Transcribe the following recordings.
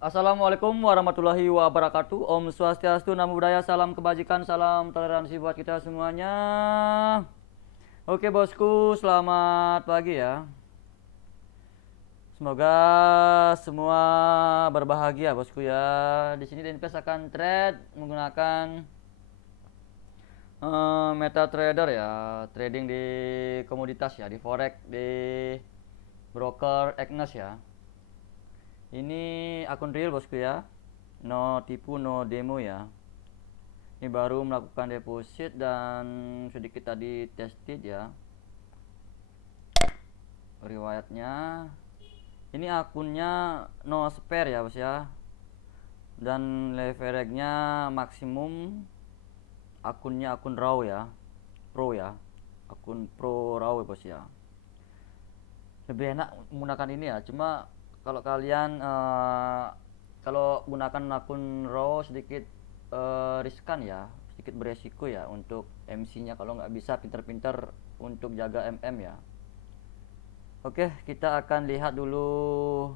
Assalamualaikum warahmatullahi wabarakatuh. Om Swastiastu, Namo Buddhaya, salam kebajikan, salam toleransi buat kita semuanya. Oke bosku, selamat pagi ya. Semoga semua berbahagia bosku ya. Di sini Dinvest akan trade menggunakan MetaTrader ya, trading di komoditas ya, di forex, di broker Agnes ya. Ini akun real bosku ya, no tipu no demo ya. Ini baru melakukan deposit dan sedikit tadi tested ya riwayatnya. Ini akunnya no spare ya bos ya, dan leverage-nya maksimum. Akunnya akun raw ya, pro ya, akun pro raw ya bos ya. Lebih enak menggunakan ini ya, cuma kalau kalian kalau gunakan akun raw sedikit riskan ya, sedikit beresiko ya untuk MC-nya kalau nggak bisa pinter-pinter untuk jaga MM ya. Oke, kita akan lihat dulu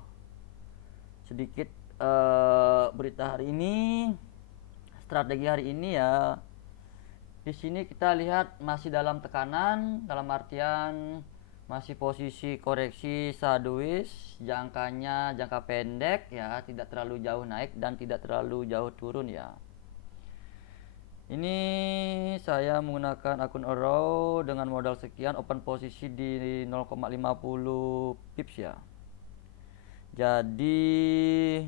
sedikit berita hari ini, strategi hari ini ya. Di sini kita lihat masih dalam tekanan, dalam artian masih posisi koreksi sideways, jangkanya jangka pendek ya, tidak terlalu jauh naik dan tidak terlalu jauh turun ya. Ini saya menggunakan akun Arrow dengan modal sekian, open posisi di 0,50 pips ya. Jadi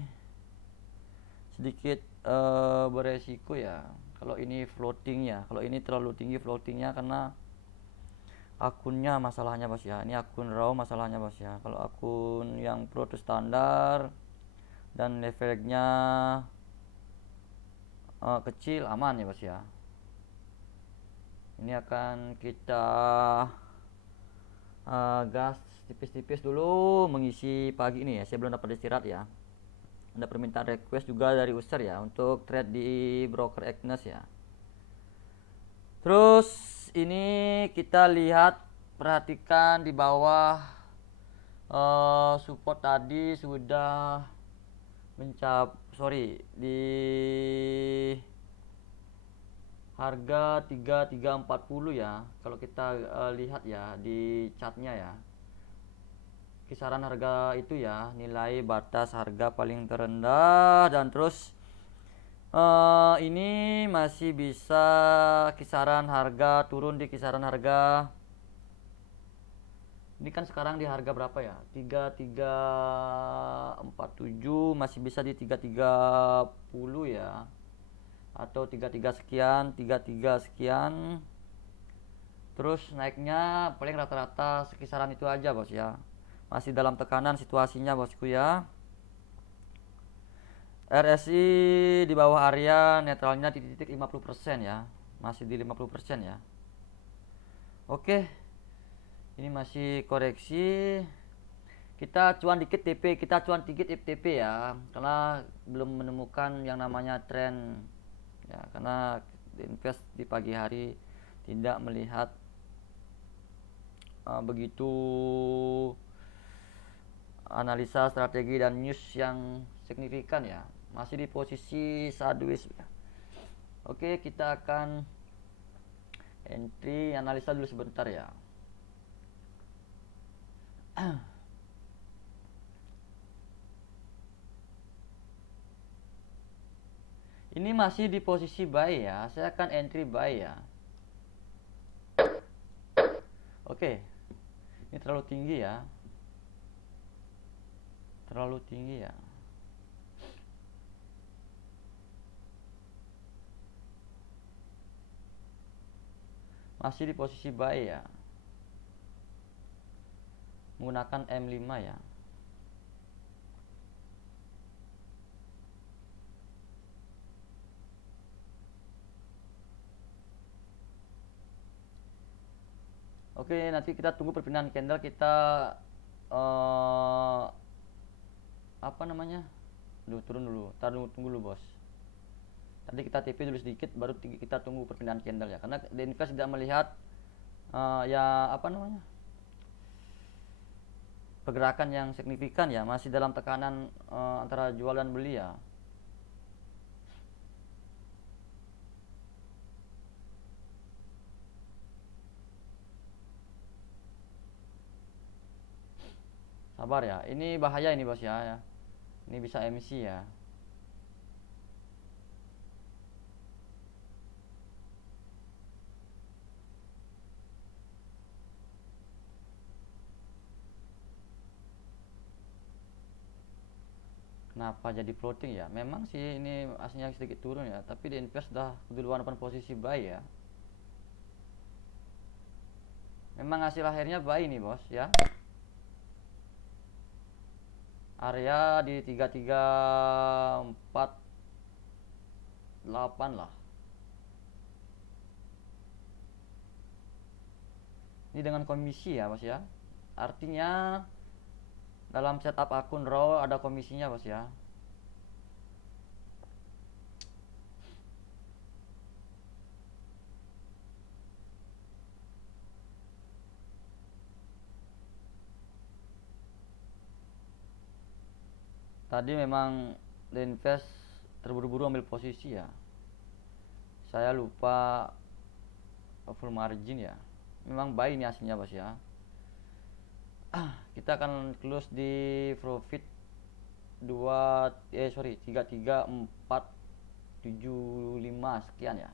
sedikit beresiko ya kalau ini floating ya. Kalau ini terlalu tinggi floatingnya karena akunnya masalahnya bos ya. Ini akun raw masalahnya bos ya. Kalau akun yang pro itu standar dan leverage-nya kecil, aman ya bos ya. Ini akan kita gas tipis-tipis dulu mengisi pagi ini ya. Saya belum dapat istirahat ya. Ada permintaan request juga dari user ya untuk trade di broker Agnes ya. Terus ini kita lihat, perhatikan di bawah support tadi sudah di harga 3340 ya. Kalau kita lihat ya di chartnya ya, kisaran harga itu ya, nilai batas harga paling terendah. Dan terus ini masih bisa kisaran harga turun di kisaran harga. Ini kan sekarang di harga berapa ya? 3347, masih bisa di 3310 ya. Atau 33 sekian, 33 sekian. Terus naiknya paling rata-rata sekisaran itu aja, bos ya. Masih dalam tekanan situasinya, bosku ya. RSI di bawah area netralnya di titik 50% ya. Masih di 50% ya. Oke. Ini masih koreksi. Kita cuan dikit TP, kita cuan dikit FTP ya. Karena belum menemukan yang namanya tren ya, karena invest di pagi hari tidak melihat begitu analisa strategi dan news yang signifikan ya, masih di posisi sideways ya. Oke, kita akan entry analisa dulu sebentar ya. Ini masih di posisi buy ya, saya akan entry buy ya. Oke, ini terlalu tinggi ya, terlalu tinggi ya. Masih di posisi buy ya, menggunakan M5 ya. Oke, nanti kita tunggu perpindahan candle. Kita apa namanya? Turun dulu. Tunggu dulu, bos. Tadi kita TP dulu sedikit, baru kita tunggu perpindahan candle ya. Karena The Invest tidak melihat ya apa namanya? pergerakan yang signifikan ya, masih dalam tekanan antara jual dan beli ya. Sabar ya, ini bahaya ini bos ya. Ini bisa MC ya. Kenapa jadi floating ya? Memang sih ini aslinya sedikit turun ya, tapi di invest sudah duluan depan posisi buy ya. Memang hasil akhirnya buy nih bos ya. Area di 3348 lah. Ini dengan komisi ya bos ya. Artinya dalam setup akun raw ada komisinya bos ya. Tadi memang The Invest terburu-buru ambil posisi ya. Saya lupa full margin ya. Memang buy ini aslinya bos ya. Kita akan close di profit 33.475 sekian ya.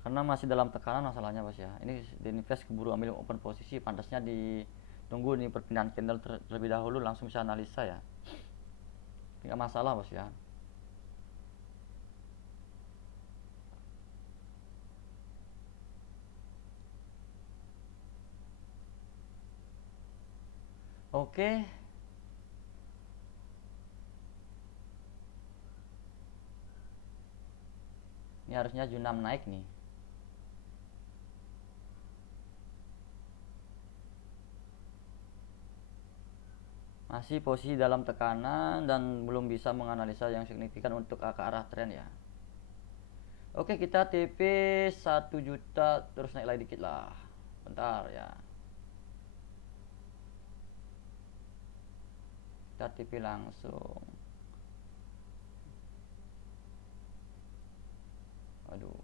Karena masih dalam tekanan masalahnya bos ya. Ini The Invest keburu ambil open posisi, pantasnya ditunggu nih perpindahan candle terlebih dahulu, langsung bisa analisa ya. Tidak masalah bos ya. Oke. Ini harusnya Junam naik nih. Masih posisi dalam tekanan dan belum bisa menganalisa yang signifikan untuk ke arah tren ya. Oke, kita TP 1 juta terus naik lagi dikit lah. Bentar ya. Kita TP langsung. Aduh.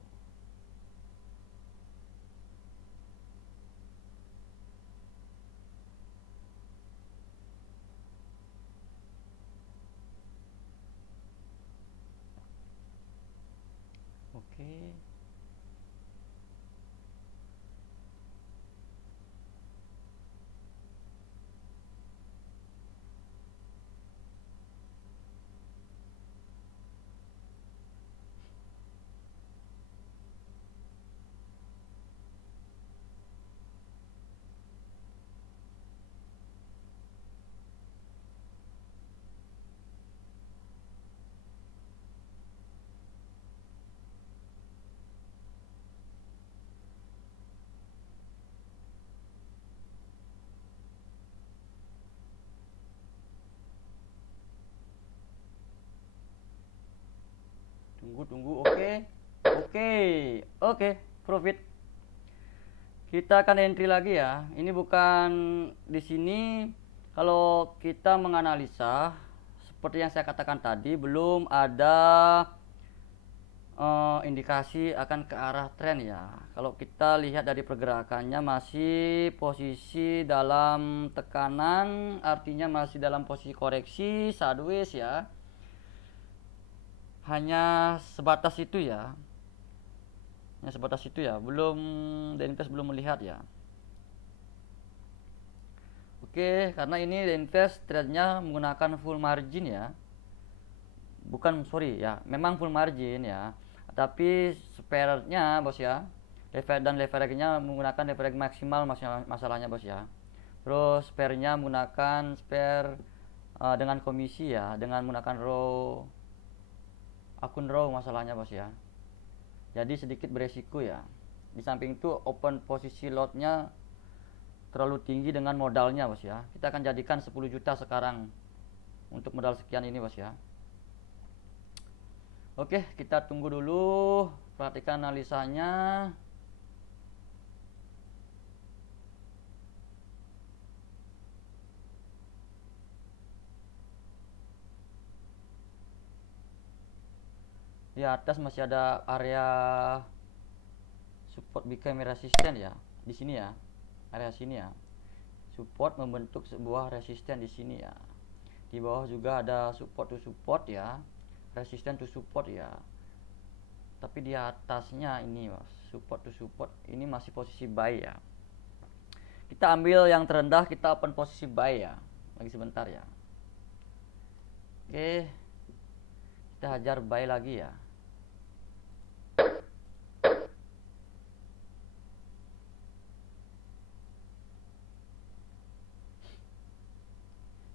Oke. Tunggu. Oke, profit. Kita akan entry lagi ya. Ini bukan di sini, kalau kita menganalisa seperti yang saya katakan tadi, belum ada indikasi akan ke arah tren ya. Kalau kita lihat dari pergerakannya masih posisi dalam tekanan, artinya masih dalam posisi koreksi sideways ya. Hanya sebatas itu ya. Belum, The Invest belum melihat ya. Oke, karena ini The Invest trade-nya menggunakan full margin ya. Bukan, sorry ya, memang full margin ya. Tapi spare-nya bos ya, Dan leverage-nya menggunakan leverage maksimal masalahnya bos ya. Terus spare-nya menggunakan spare dengan komisi ya, dengan menggunakan akun raw masalahnya bos ya. Jadi sedikit beresiko ya. Di samping itu open posisi lot-nya terlalu tinggi dengan modalnya bos ya. Kita akan jadikan 10 juta sekarang untuk modal sekian ini bos ya. Oke, kita tunggu dulu, perhatikan analisanya. Di atas masih ada area support become resistant ya, di sini ya, area sini ya. Support membentuk sebuah resisten di sini ya. Di bawah juga ada support to support ya, resisten to support ya. Tapi di atasnya ini mas, support to support ini masih posisi buy ya. Kita ambil yang terendah, kita open posisi buy ya. Lagi sebentar ya. Oke, kita hajar buy lagi ya.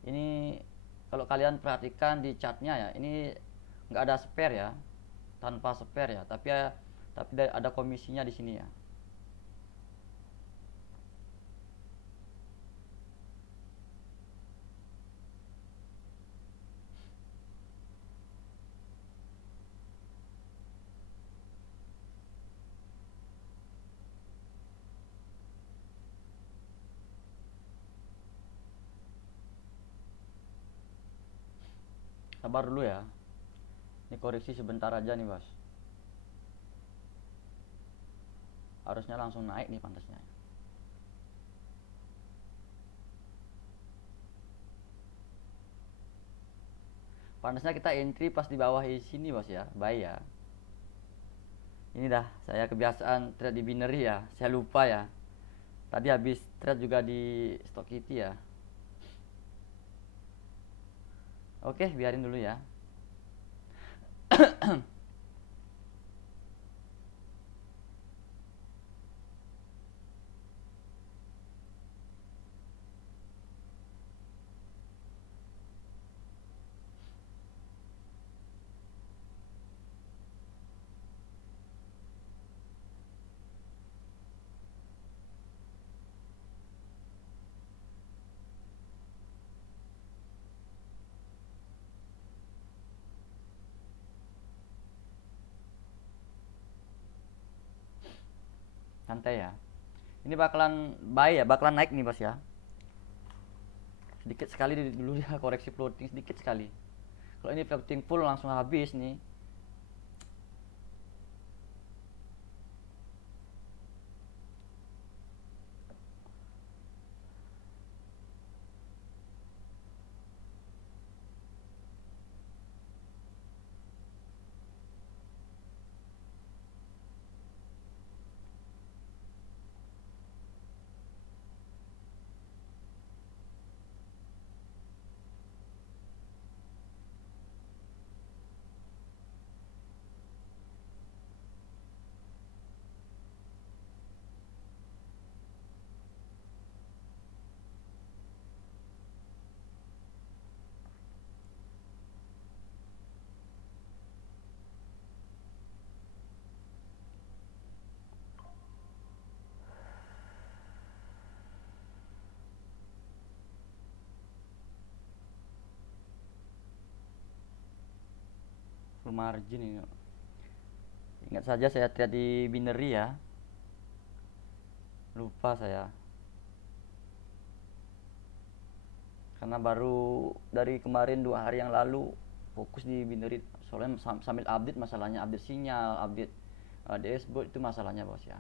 Ini kalau kalian perhatikan di chartnya ya, ini nggak ada spare ya, tanpa spare ya, tapi ada komisinya di sini ya. Sabar dulu ya, ini koreksi sebentar aja nih bos. Harusnya langsung naik nih pantasnya. Pantasnya kita entry pas di bawah di sini bos ya, buy ya. Ini dah saya kebiasaan trade di binary ya, saya lupa ya. Tadi habis trade juga di Stockity ya. Oke, biarin dulu ya. Santai ya. Ini bakalan buy ya, bakalan naik nih bos ya. Sedikit sekali dulu ya, koreksi floating sedikit sekali. Kalau ini floating full langsung habis nih. Full margin ini. Ingat saja saya trade di binary ya. Lupa saya. Karena baru dari kemarin 2 hari yang lalu fokus di binary, soalnya sambil update masalahnya, update sinyal, update dashboard itu masalahnya bos ya.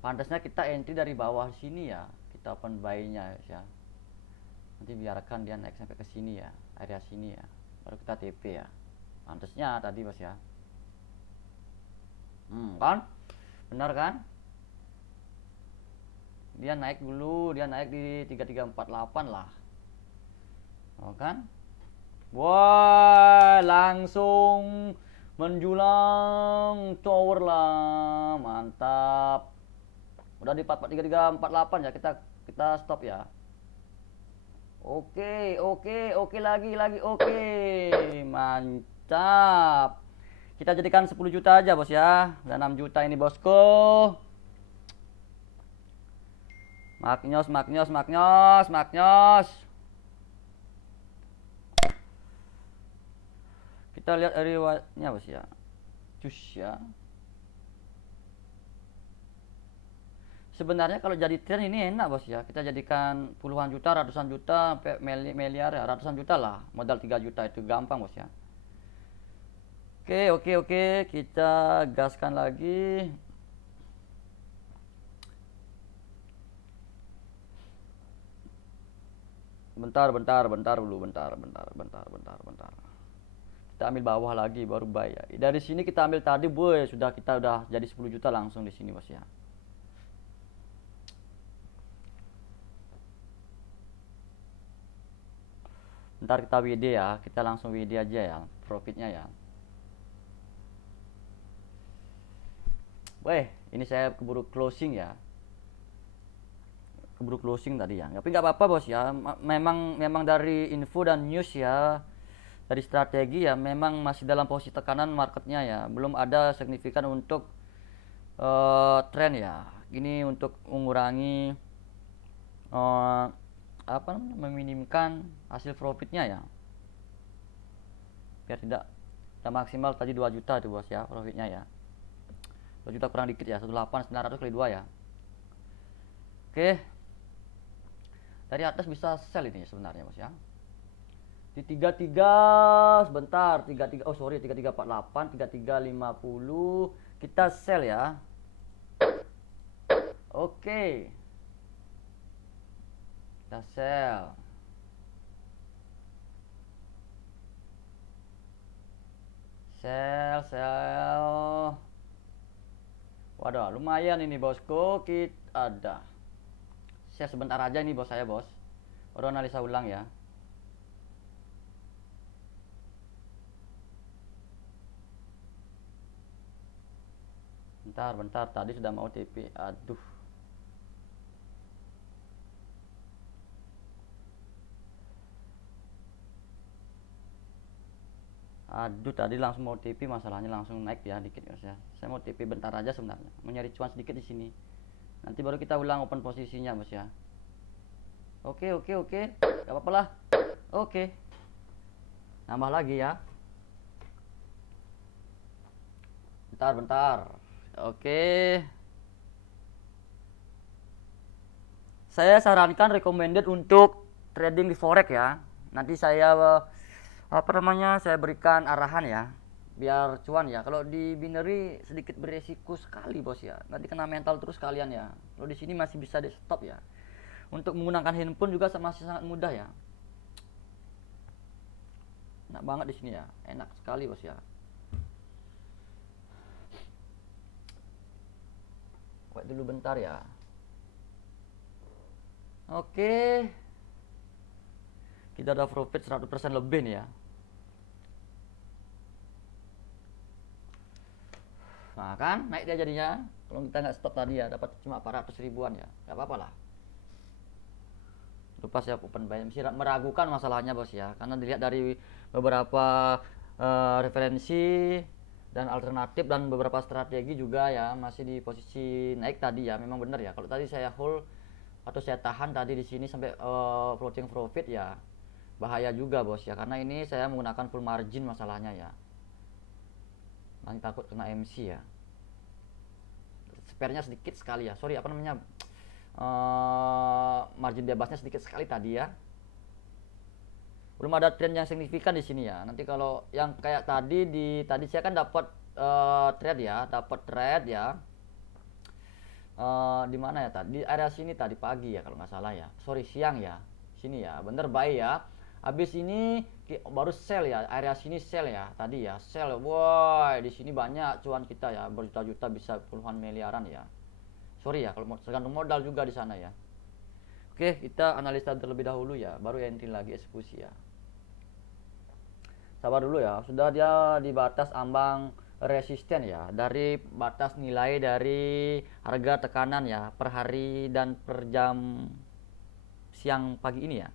Pantasnya kita entry dari bawah sini ya, kita open buy nya ya. Nanti biarkan dia naik sampai ke sini ya, area sini ya, baru kita TP ya. Pantasnya tadi bos ya. Kan benar kan, dia naik dulu, dia naik di 3348 lah. Oh kan, wah langsung menjulang tower lah, mantap. Udah di 3348 ya, kita stop ya. Oke lagi oke. Mantap. Kita jadikan 10 juta aja bos ya. Udah 6 juta ini bosku. Maknyos. Kita lihat riwayatnya bos ya. Cus ya. Sebenarnya kalau jadi tren ini enak bos ya. Kita jadikan puluhan juta, ratusan juta, sampai miliar ya, ratusan juta lah. Modal 3 juta itu gampang bos ya. Oke, kita gaskan lagi. Bentar dulu. Kita ambil bawah lagi baru buy ya. Dari sini kita ambil tadi boy, kita udah jadi 10 juta langsung di sini bos ya. Ntar kita WD ya, kita langsung WD aja ya, profitnya ya. Weh, ini saya keburu closing ya. Keburu closing tadi ya. Tapi nggak apa-apa bos ya. Memang dari info dan news ya, dari strategi ya, memang masih dalam posisi tekanan marketnya ya. Belum ada signifikan untuk tren ya. Ini untuk mengurangi meminimkan hasil profitnya ya, biar tidak maksimal tadi 2 juta itu bos ya profitnya ya. 2 juta kurang dikit ya, 18.900 kali 2 ya. Oke, dari atas bisa sell ini sebenarnya bos ya, di 33 sebentar, 3348, 3350 kita sell ya. Oke, kita sell. Waduh, lumayan ini bosku. Kita ada share sebentar aja ini bos saya bos. Baru analisa ulang ya. Bentar, tadi sudah mau TP. Aduh, tadi langsung mau TP, masalahnya langsung naik ya dikit ya. Saya mau TP bentar aja sebenarnya, mau nyari cuan sedikit di sini. Nanti baru kita ulang open posisinya bos ya. Oke, gak apa-apa lah. Oke, nambah lagi ya. Bentar. Oke, saya sarankan recommended untuk trading di forex ya. Nanti saya saya berikan arahan ya, biar cuan ya. Kalau di binary sedikit beresiko sekali bos ya, nanti kena mental terus kalian ya. Kalau di sini masih bisa di stop ya. Untuk menggunakan handphone juga masih sangat mudah ya. Enak banget di sini ya, enak sekali bos ya. Wait dulu bentar ya. Oke, kita ada profit 100% lebih nih ya. Nah kan naik dia jadinya. Kalau kita nggak stop tadi ya, dapat cuma 400 ribuan ya, nggak apa-apa lah. Lupa saya open buy, masih meragukan masalahnya bos ya, karena dilihat dari beberapa referensi dan alternatif dan beberapa strategi juga ya, masih di posisi naik tadi ya. Memang benar ya, kalau tadi saya hold atau saya tahan tadi di sini sampai floating profit ya, bahaya juga bos ya, karena ini saya menggunakan full margin masalahnya ya. Nanti takut kena MC ya. Spare-nya sedikit sekali ya, sorry margin bebasnya sedikit sekali tadi ya. Belum ada tren yang signifikan di sini ya. Nanti kalau yang kayak tadi saya kan dapat trade ya. Di mana ya tadi? Di area sini tadi pagi ya kalau nggak salah ya. Sorry, siang ya. Sini ya, bener buy ya. Habis ini baru sell ya, area sini sell ya. Tadi ya, sell. Woi, di sini banyak cuan kita ya, berjuta-juta bisa puluhan miliaran ya. Sorry ya, kalau tergantung modal juga di sana ya. Oke, kita analisa terlebih dahulu ya, baru entry lagi eksekusi ya. Sabar dulu ya, sudah dia di batas ambang resisten ya, dari batas nilai dari harga tekanan ya per hari dan per jam siang pagi ini ya.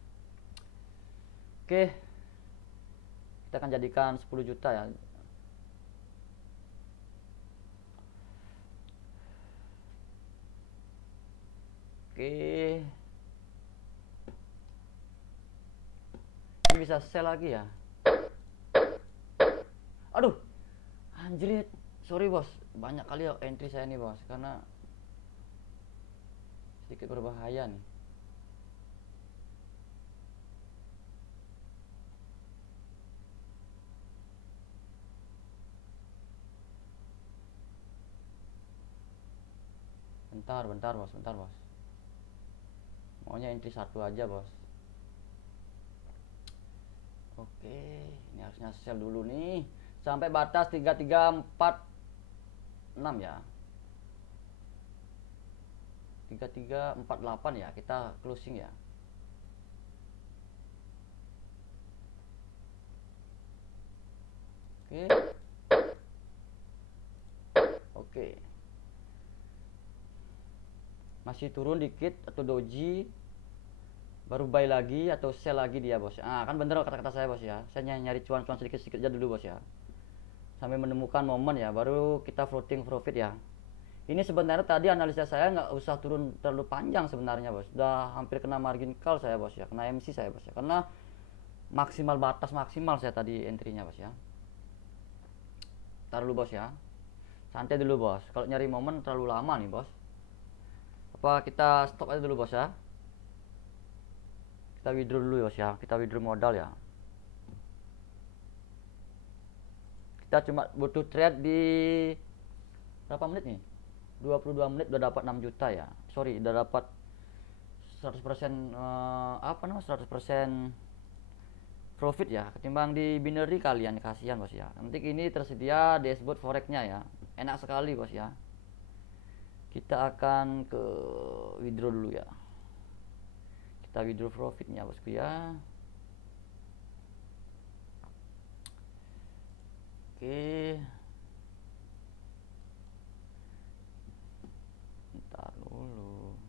Oke, kita akan jadikan 10 juta ya. Oke, ini bisa sell lagi ya. Aduh, anjrit, sorry bos, banyak kali ya entry saya nih bos, karena sedikit berbahaya nih. Bentar bos, bentar bos. Maunya entry satu aja bos. Oke, ini harusnya sell dulu nih sampai batas 3346 ya. 3348 ya, kita closing ya. Oke. Oke. Masih turun dikit atau doji, baru buy lagi atau sell lagi dia bos. Ah, kan bener kata-kata saya bos ya. Saya nyari cuan-cuan sedikit-sedikit aja dulu bos ya. Sampai menemukan momen ya, baru kita floating profit ya. Ini sebenarnya tadi analisa saya nggak usah turun terlalu panjang sebenarnya bos. Udah hampir kena margin call saya bos ya, kena MC saya bos ya. Karena maksimal batas maksimal saya tadi entry-nya bos ya. Taruh dulu bos ya. Santai dulu bos. Kalau nyari momen terlalu lama nih bos. Apa kita stop aja dulu bos ya. Kita withdraw dulu bos ya. Kita withdraw modal ya. Kita cuma butuh trade di berapa menit nih? 22 menit udah dapat 6 juta ya. Sorry, udah dapat 100% apa namanya 100% profit ya, ketimbang di binary kalian, kasihan bos ya. Nanti ini tersedia dashboard forexnya ya, enak sekali bos ya. Kita akan ke withdraw dulu ya, kita withdraw profitnya bosku ya. Oke, bentar dulu.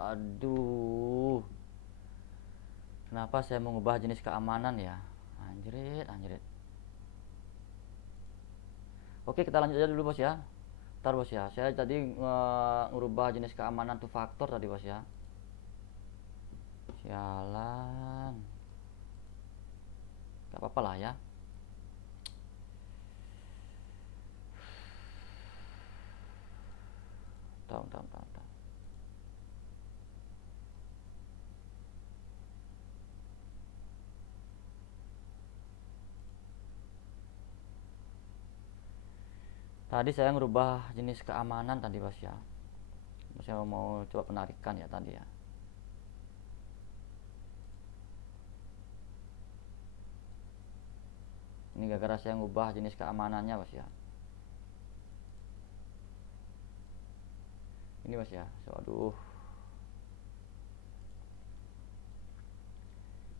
Aduh, kenapa saya mengubah jenis keamanan ya? Anjrit, anjrit. Oke, kita lanjut aja dulu bos ya. Ntar bos ya, saya tadi ngerubah jenis keamanan two factor tadi bos ya. Sialan. Gak apa-apa lah ya. Tahu. Tadi saya ngerubah jenis keamanan tadi bos ya. Saya mau coba penarikan ya tadi ya. Ini gara-gara saya ngubah jenis keamanannya bos ya. Ini bos ya. So, aduh.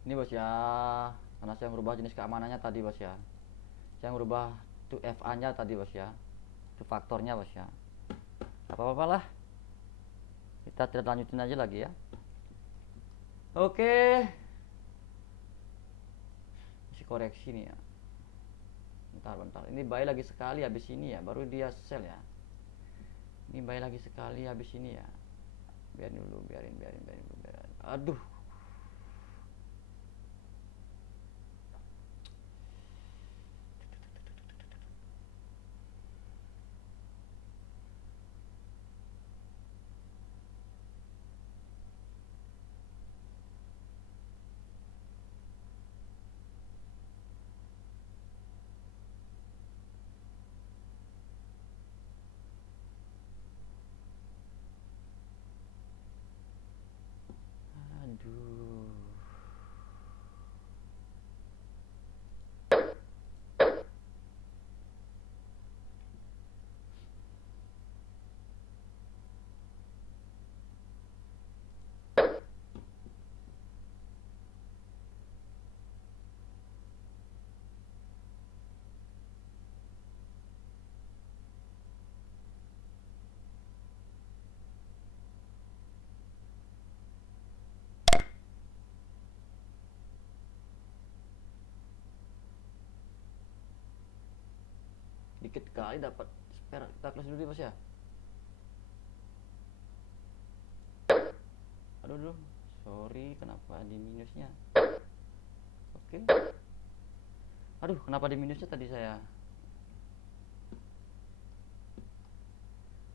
Ini bos ya. Karena saya merubah jenis keamanannya tadi bos ya. Saya merubah 2FA-nya tadi bos ya. Itu faktornya bos ya. Apa-apa lah. Kita tidak lanjutin aja lagi ya. Oke. Masih koreksi nih ya. Bentar. Ini buy lagi sekali habis ini ya, baru dia sell ya. Ini buy lagi sekali habis ini ya. Biarin. Aduh. dikit kali dapat spare. Kita close dulu bos ya. Aduh, sorry, kenapa di minusnya? Oke. Aduh, kenapa di minusnya tadi saya?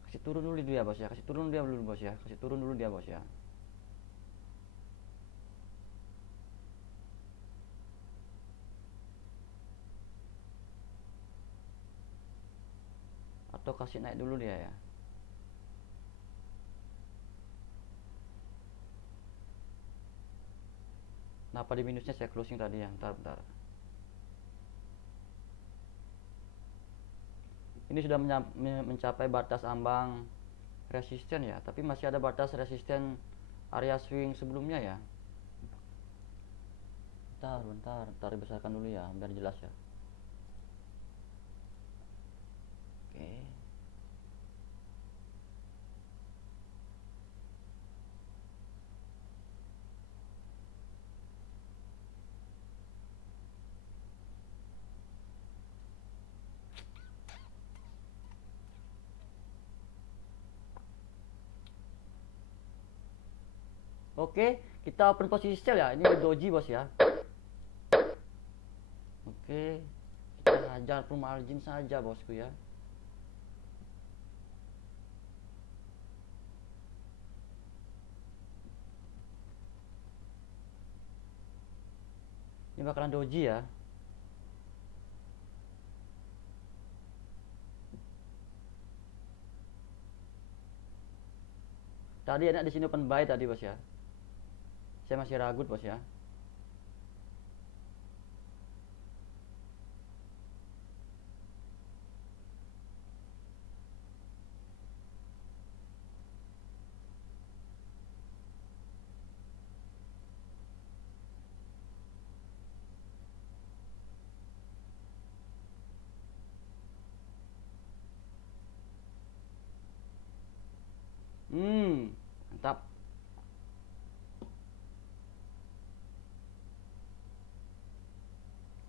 Kasih turun dulu dia bos ya, kasih turun dia dulu bos ya, kasih turun dulu dia bos ya. Atau kasih naik dulu dia ya. Kenapa di minusnya saya closing tadi ya? Bentar. Ini sudah mencapai batas ambang resisten ya, tapi masih ada batas resisten area swing sebelumnya ya. Bentar dibesarkan dulu ya biar jelas ya. Oke. Oke, kita open posisi sell ya. Ini doji bos ya. Oke, kita hajar full margin saja bosku ya. Ini bakalan doji ya. Tadi enak di sini open buy tadi bos ya. Saya masih ragu bos ya. Mantap.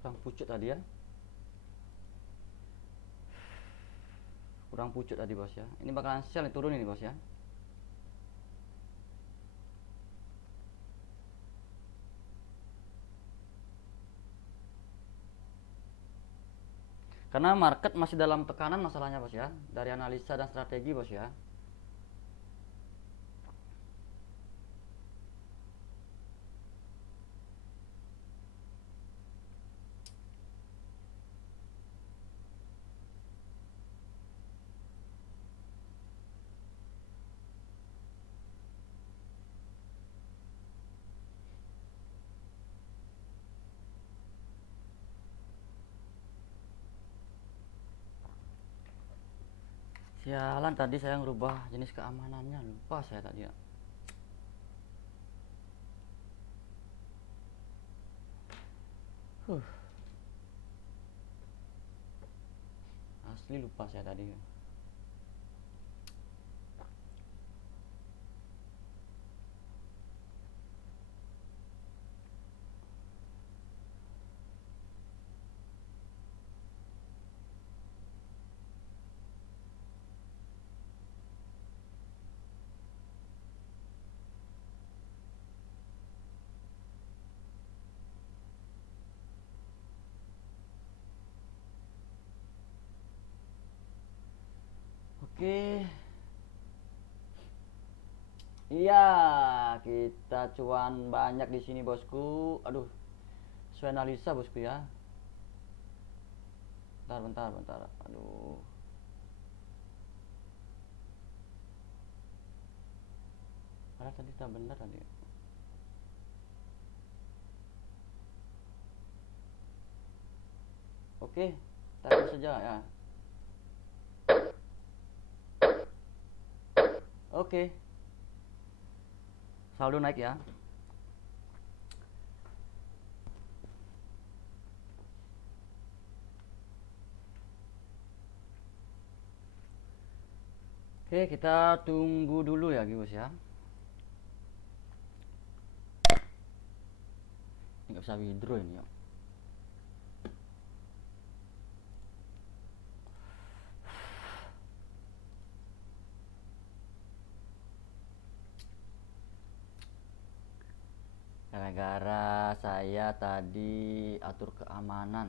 Kurang pucuk tadi ya. Kurang pucuk tadi bos ya. Ini bakalan sell turun ini bos ya. Karena market masih dalam tekanan masalahnya bos ya. Dari analisa dan strategi bos ya. Sialan tadi saya ngerubah jenis keamanannya, lupa saya tadi ya. Asli lupa saya tadi. Oke. Iya, kita cuan banyak di sini bosku. Aduh, sesuai analisa bosku ya. Bentar. Aduh. Padahal tadi tak benar tadi. Oke, taruh saja ya. Oke. Saldo naik ya. Oke, kita tunggu dulu ya, Gus ya. Ini nggak bisa withdraw ini ya. gara-gara saya tadi atur keamanan.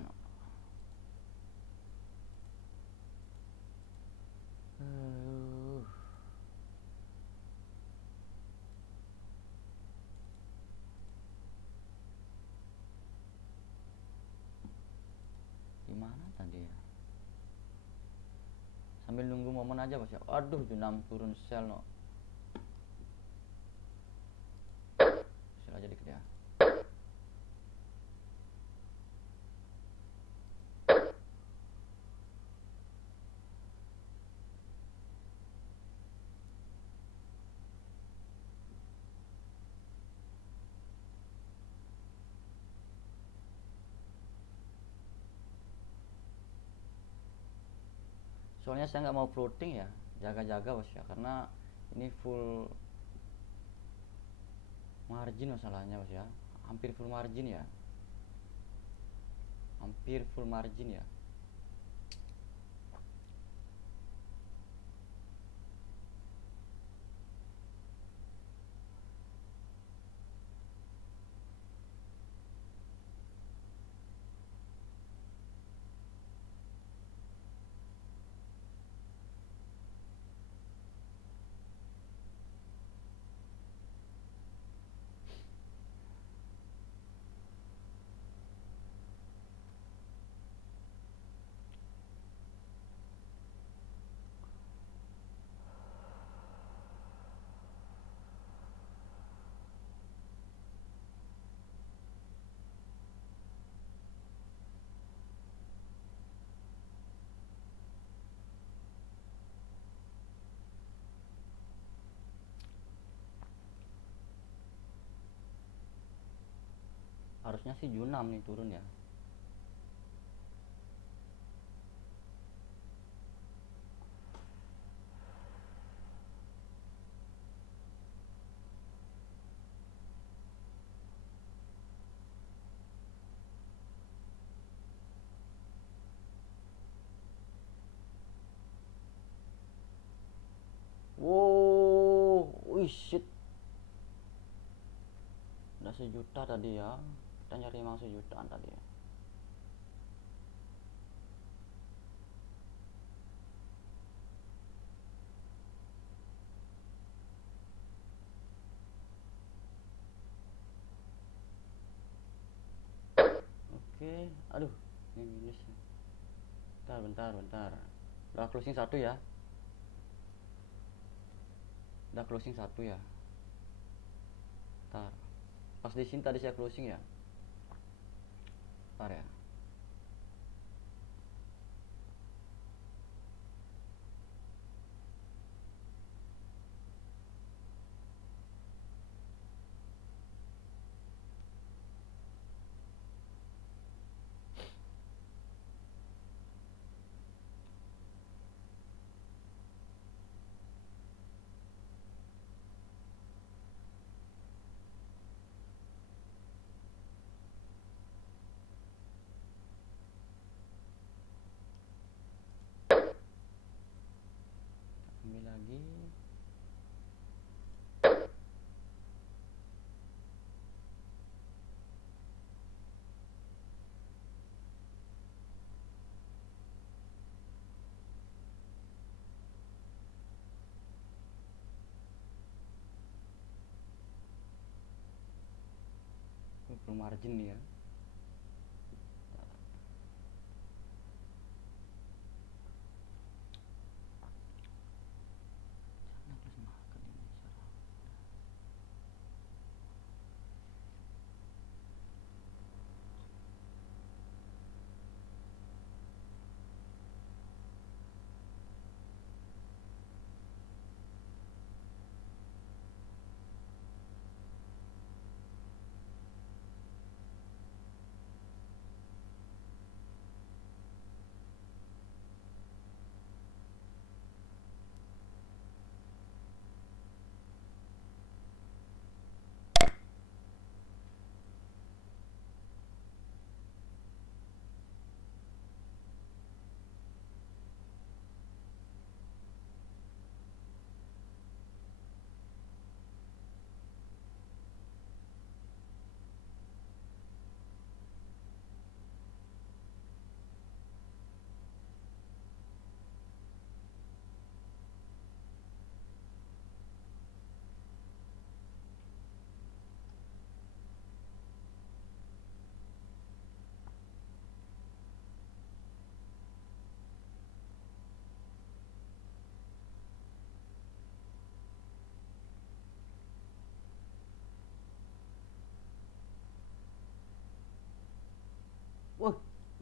Di mana tadi ya? Sambil nunggu momen aja bos ya. Aduh, Junam turun sel no. Sel aja dikit ya. Soalnya saya nggak mau floating ya, jaga-jaga bos ya, karena ini full margin masalahnya bos ya, hampir full margin ya, hampir full margin ya. Harusnya sih Junam nih turun ya. Wow, wih shit. Udah sejuta tadi ya. Kita nyari emang sejutaan tadi ya. Oke, aduh, ini minus. Bentar. Udah closing satu ya. Udah closing satu ya. Bentar. Pas di sini tadi saya closing ya. Bentar ya. Ambil lagi. Full margin nih ya.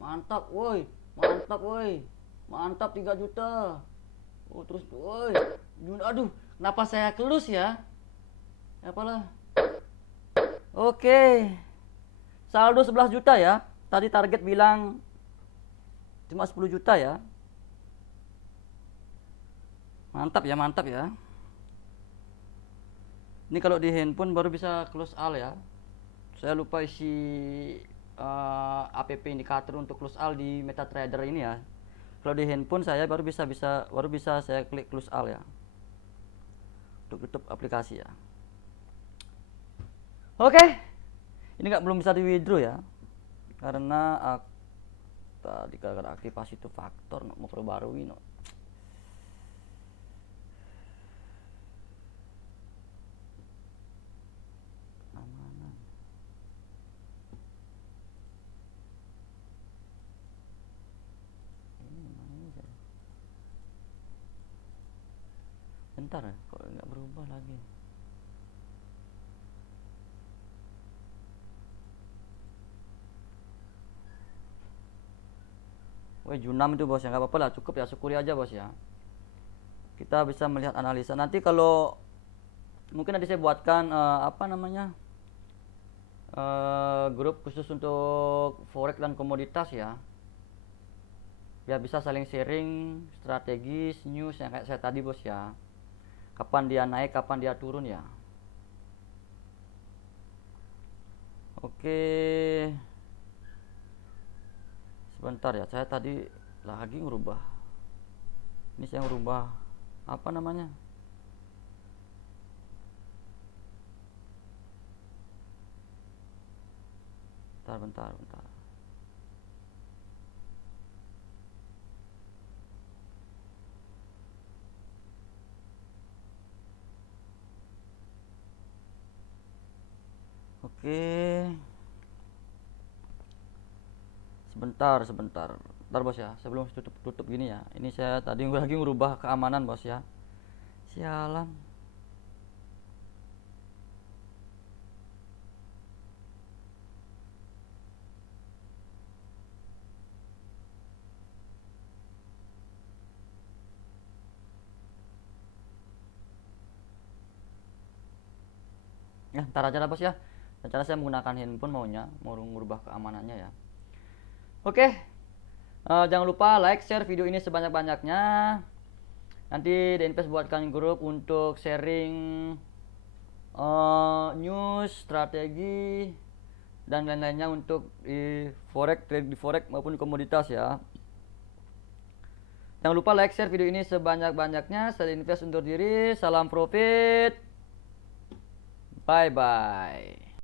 Mantap, woi. Mantap, woi. Mantap 3 juta. Oh, terus woi. Aduh, kenapa saya kelus ya? Apalah. Oke. Saldo 11 juta ya. Tadi target bilang cuma 10 juta ya. Mantap ya, mantap ya. Ini kalau di handphone baru bisa close all ya. Saya lupa isi app indikator untuk close all di MetaTrader ini ya. Kalau di handphone saya baru bisa saya klik close all ya. Untuk tutup aplikasi ya. Oke. Ini belum bisa di withdraw ya. Karena tadi gara-gara aktivasi itu faktor mau perbarui no. Bentar ya, kok nggak berubah lagi. Woi, Junam itu bos ya, nggak apa-apa lah, cukup ya, syukuri aja bos ya. Kita bisa melihat analisa. Nanti kalau mungkin nanti saya buatkan grup khusus untuk forex dan komoditas ya. Biar bisa saling sharing strategis, news yang kayak saya tadi bos ya. Kapan dia naik, kapan dia turun ya. Oke. Sebentar ya, saya tadi lagi ngerubah. Ini saya ngerubah apa namanya? Bentar. Oke. Sebentar. Bentar bos ya, sebelum tutup gini ya. Ini saya tadi lagi ngerubah keamanan bos ya. Sialan. Ya, ntar aja lah bos ya. Cara saya menggunakan handphone mau merubah keamanannya ya. Oke. Jangan lupa like, share video ini sebanyak-banyaknya. Nanti DNPS buatkan grup untuk sharing news, strategi dan lain-lainnya untuk di forex maupun di komoditas ya. Jangan lupa like, share video ini sebanyak-banyaknya. Saya DNPS undur diri. Salam profit. Bye bye.